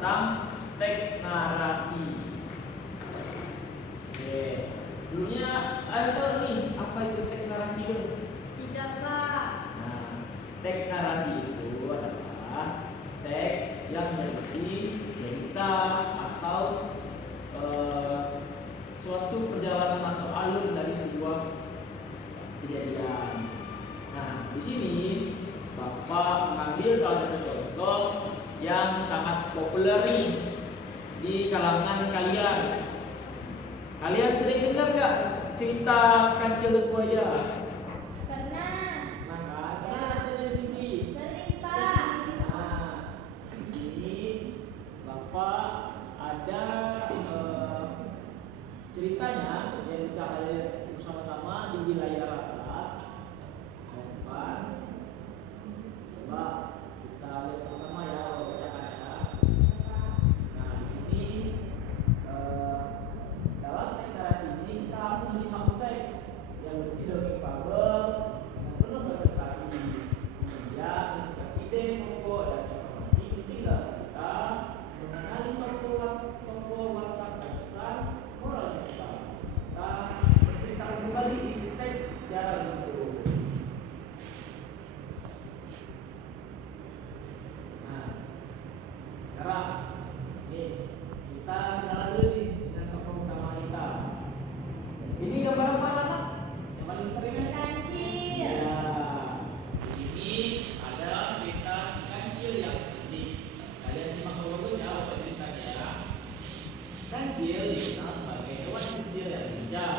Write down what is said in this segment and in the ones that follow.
tentang teks narasi. Oke, dulunya ayo tahu nih apa itu teks narasi dulu? Tidak, Pak. Nah, teks narasi itu adalah teks yang berisi cerita atau suatu perjalanan atau alur dari sebuah kejadian. Nah, di sini Bapak mengambil salah satu contoh yang sangat populer nih di kalangan kalian. Kalian sering dengar nggak cerita kancil buaya? Pernah. Maka ada di TV. Sering, Pak. Nah, di sini Bapak ada ceritanya yang bisa kalian bersama-sama di wilayah atas. Depan. Coba kita lihat bersama ya, bacakan ya. Nah, di sini dalam teks narasi ini kita menyimak teks yang berisi dongeng fabel yang penuh beradaptasi. Kemudian menunjukkan ide pokok dan informasi penting dalam kita mengenali tokoh watak besar moral kita. Kita menceritakan kembali isi teks secara menyeluruh. Nah, sekarang nih kita kenalan dulu nih dengan tokoh utama kita. Ini gambar apa anak? Yang paling sering kan? Kancil. Ya, di sini ada cerita si kancil yang sedih. Kalian simak bagus ya apa ceritanya ya. Kancil dikenal sebagai hewan kecil yang bijak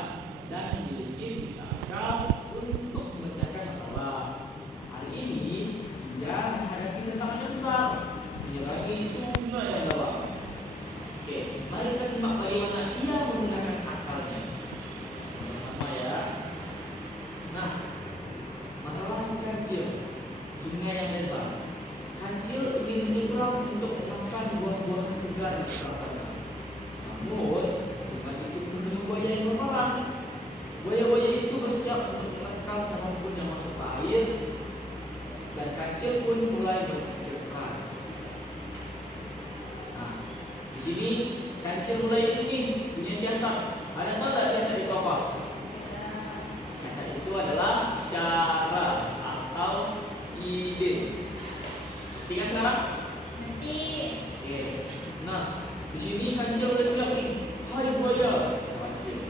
dan memiliki fitrah akal untuk memecahkan masalah. Hari ini dia menghadapi tantangan yang besar, menyeberangi sungai yang dalam. Oke, mari kita simak bagaimana ia menggunakan akalnya. Pertama ya. Nah, masalah si kancil, sungai yang lebar. Kancil ingin menyeberang untuk memakan buah-buahan segar di sebelah sana. Namun, sungai itu penuh dengan buaya yang berperang. Buaya-buaya itu bersiap untuk menekan siapapun yang masuk ke air, dan kancil pun mulai berpikir keras. Nah, di sini kancil mulai ini punya siasat. Ada tahu tak siasat itu apa? Siasat itu adalah cara atau ide. Ngerti kan sekarang? Nanti. Oke. Nah, di sini kancil udah bilang nih, hai buaya, kancil.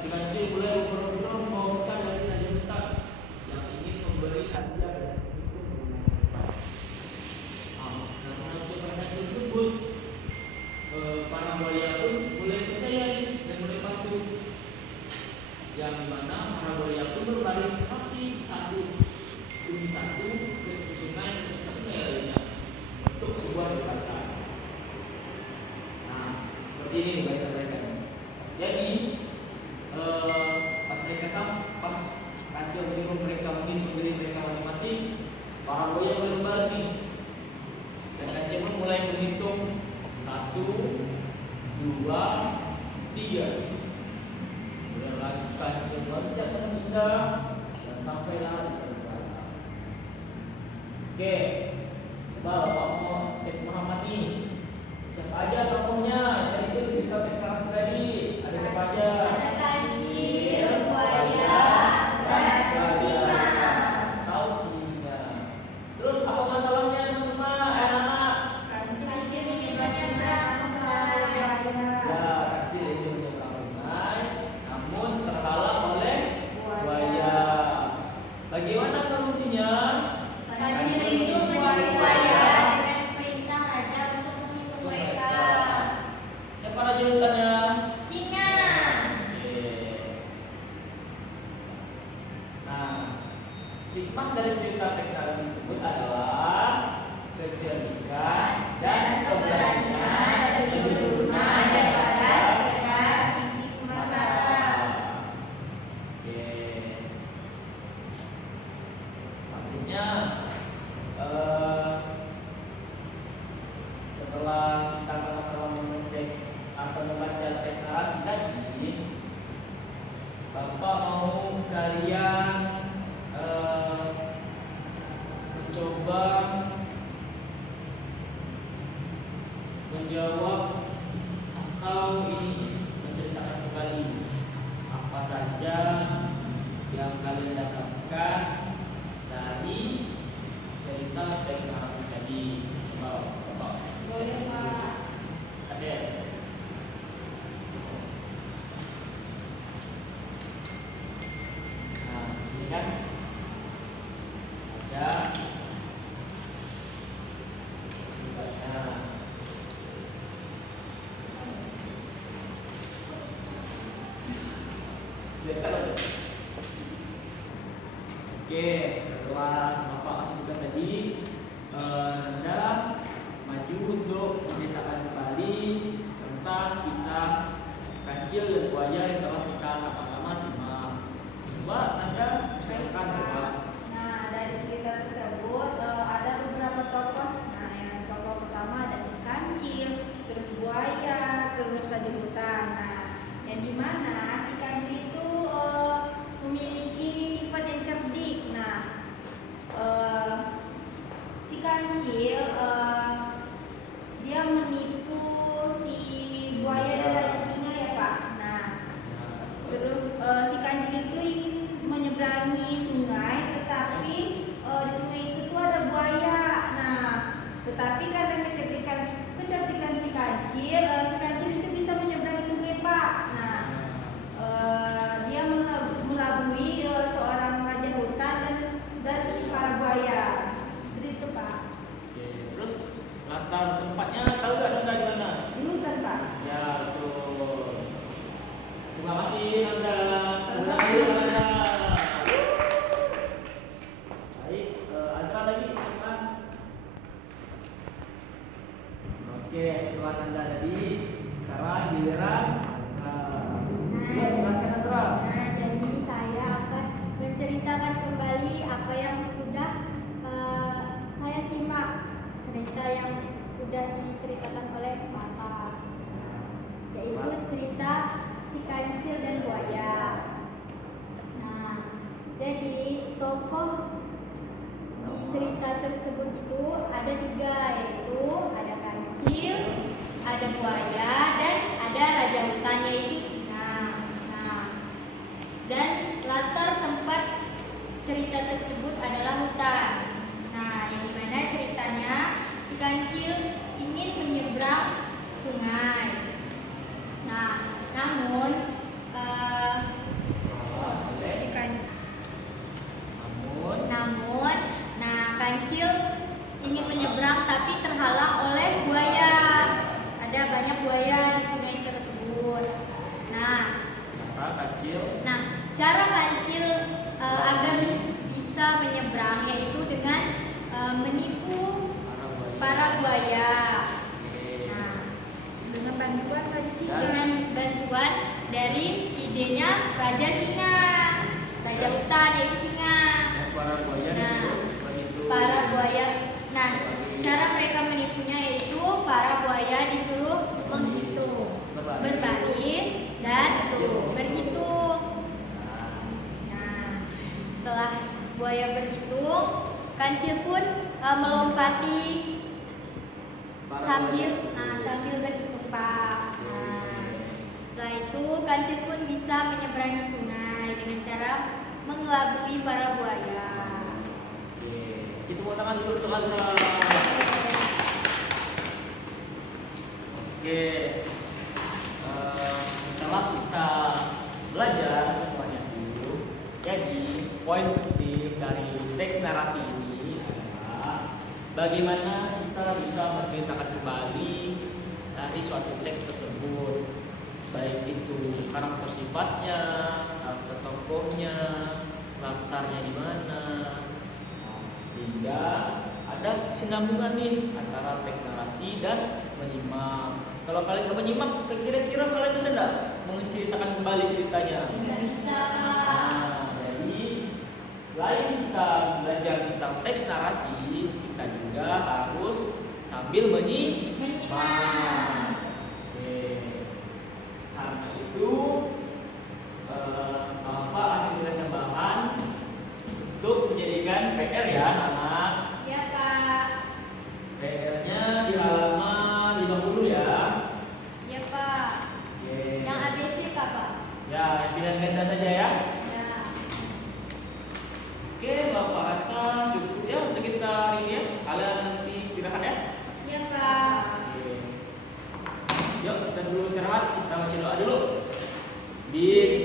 Si kancil mulai berperan mau besar dari Raja Hutan yang ingin memberi hadiah dan itu nah, kancil pada kancil tersebut, para buaya pun mulai percaya dan mulai patuh. Yang dimana para buaya pun berbaris rapi satu demi satu ke sungai lainnya untuk sebuah jembatan. Nah, seperti ini bahasa mereka. Jadi pas kancil menyuruh mereka memberi mereka masing-masing, para buaya berbaris nih. Dan kancil pun mulai menghitung 1, 2, 3. Kemudian lagi kancil meloncat dengan indah dan sampailah di sana. Oke, coba Bapak mau cek Muhammad nih. Siapa aja tokohnya? Jadi itu cerita bertanggung jawab atau ini menceritakan kembali apa saja yang kalian dapatkan dari cerita teks narasi tadi. Bapak. Boleh, Pak. Ada. Nah, ini kan ada tugasnya. Oke, setelah Bapak kasih tugas tadi, Anda maju untuk menceritakan kembali tentang kisah kancil dan buaya yang telah kita sama-sama simak. Coba Anda silakan coba. Nah, dari cerita tersebut ada beberapa tokoh. Nah, yang tokoh pertama ada si kancil, terus buaya, terus raja hutan. Nah, yang dimana si kancil itu memiliki sifat yang cerdik. Nah, si kancil dia menipu si buaya dan raja singa ya Pak. Nah, terus si kancil itu ingin menyeberangi sungai, tetapi di sungai itu tuh ada buaya. Nah, tetapi karena kecerdikan si kancil itu bisa menyeberangi sungai Pak. Nah, dia melabui seorang raja hutan dan para buaya. Seperti itu Pak. Oke, terus latar tempatnya tahu nggak Anda di mana? Di hutan Pak. Ya, betul. Terima kasih Anda. Sama-sama. Baik, ada lagi silakan. Oke, setelah Anda tadi, sekarang giliran ya, silakan Andra. Nah, jadi saya akan menceritakan kembali apa yang sudah saya simak, cerita yang sudah diceritakan oleh Bapak, yaitu cerita si kancil dan buaya. Nah, jadi tokoh di cerita tersebut itu ada 3, yaitu ada kancil, ada buaya, dan ada raja hutan yaitu singa. Nah, dan latar tempat cerita tersebut adalah hutan. Nah, yang dimana ceritanya si kancil ingin menyeberang sungai. Nah, namun kancil ingin menyeberang tapi terhalang oleh buaya. Ada banyak buaya di sungai tersebut. Nah, cara kancil agar bisa menyeberang yaitu dengan menipu para buaya. Nah, dengan bantuan dari idenya Raja Singa, Raja Hutan yaitu singa. Para buaya. Nah, cara mereka menipunya yaitu para buaya disuruh menghitung, berbaris dan berhitung. Nah, setelah buaya berhitung, kancil pun melompati sambil berhitung Pak. Nah, setelah itu kancil pun bisa menyeberangi sungai dengan cara mengelabui para buaya. Tepuk tangan dulu untuk Andra. Oke, setelah kita belajar semuanya dulu, jadi poin penting dari teks narasi ini adalah bagaimana kita bisa menceritakan kembali dari suatu teks tersebut, baik itu karakter sifatnya, karakter tokohnya, latarnya di mana, sehingga ada kesinambungan nih antara teks narasi dan menyimak. Kalau kalian nggak menyimak, kira-kira kalian bisa nggak menceritakan kembali ceritanya? Nggak bisa. Nah, jadi selain kita belajar tentang teks narasi, kita juga harus sambil menyimak. Oke. Karena itu, Bapak kasih tugas tambahan untuk menjadikan PR ya, anak. Iya Pak. PR-nya di halaman 50 ya. Bapak dulu. Bis